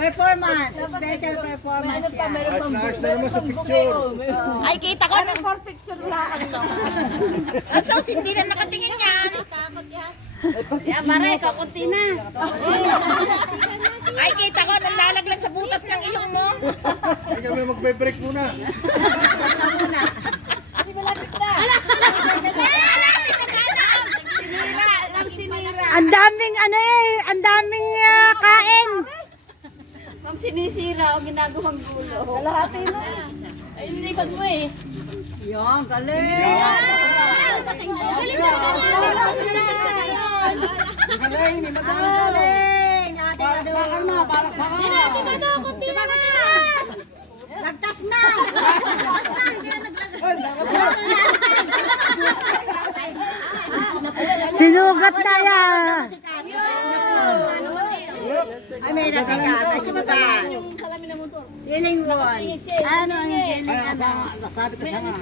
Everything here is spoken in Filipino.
Performance. Special performance yan. Ayos na naman sa picture. Ay, kita ko. Ano for picture lang. So, hindi na nakatingin yan. Ya, pare, kakunti na. Ay, kita ko. Nalalaglag sa butas ng ilong mo. Ay kami magbe-break muna. Malapit na. Ang daming ang daming kain. Pag sinisira o ginagawang gulo. Kalahati na. Ay, nilipad mo eh. Yan, galing. Galing. Bakal na, bakal na. Lagtas na. Sinugat na yan. Ay, may nasikat. Ay, sinukat. Feeling one. Ano ang feeling? Nasabi ko siya nga.